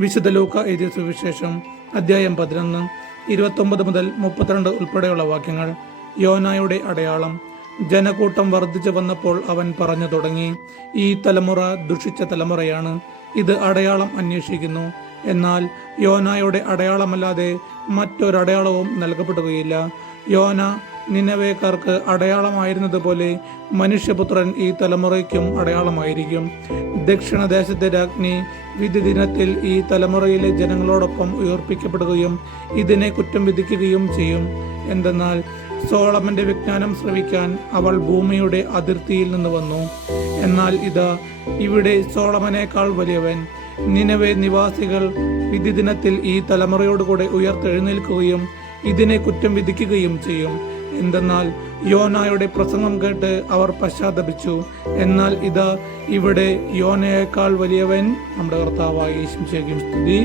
വിശുദ്ധ ലൂക്ക എഴുതിയ സുവിശേഷം അധ്യായം 11 29 മുതൽ 32 ഉൾപ്പെടെയുള്ള വാക്യങ്ങൾ. യോനായുടെ അടയാളം. ജനക്കൂട്ടം വർദ്ധിച്ചു വന്നപ്പോൾ അവൻ പറഞ്ഞു തുടങ്ങി, ഈ തലമുറ ദുഷിച്ച തലമുറയാണ്, ഇത് അടയാളം അന്വേഷിക്കുന്നു. എന്നാൽ യോനായുടെ അടയാളമല്ലാതെ മറ്റൊരടയാളവും നൽകപ്പെടുകയില്ല. യോന നിനവേക്കാർക്ക് അടയാളമായിരുന്നതുപോലെ മനുഷ്യപുത്രൻ ഈ തലമുറയ്ക്കും അടയാളമായിരിക്കും. ദക്ഷിണദേശത്തെ രാജ്ഞി വിധി ദിനത്തിൽ ഈ തലമുറയിലെ ജനങ്ങളോടൊപ്പം ഉയർപ്പിക്കപ്പെടുകയും ഇതിനെ കുറ്റം വിധിക്കുകയും ചെയ്യും. എന്തെന്നാൽ സോളമന്റെ വിജ്ഞാനം ശ്രവിക്കാൻ അവൾ ഭൂമിയുടെ അതിർത്തിയിൽ നിന്ന് വന്നു. എന്നാൽ ഇതാ ഇവിടെ സോളമനേക്കാൾ വലിയവൻ. നിനവെ നിവാസികൾ വിധി ദിനത്തിൽ ഈ തലമുറയോടുകൂടെ ഉയർത്തെഴുന്നേൽക്കുകയും ഇതിനെ കുറ്റം വിധിക്കുകയും ചെയ്യും. എന്തെന്നാൽ യോനായുടെ പ്രസംഗം കേട്ട് അവർ പശ്ചാത്തപിച്ചു. എന്നാൽ ഇതാ ഇവിടെ യോനയേക്കാൾ വലിയവൻ. നമ്മുടെ കർത്താവായ യേശുവിനെ സ്തുതി.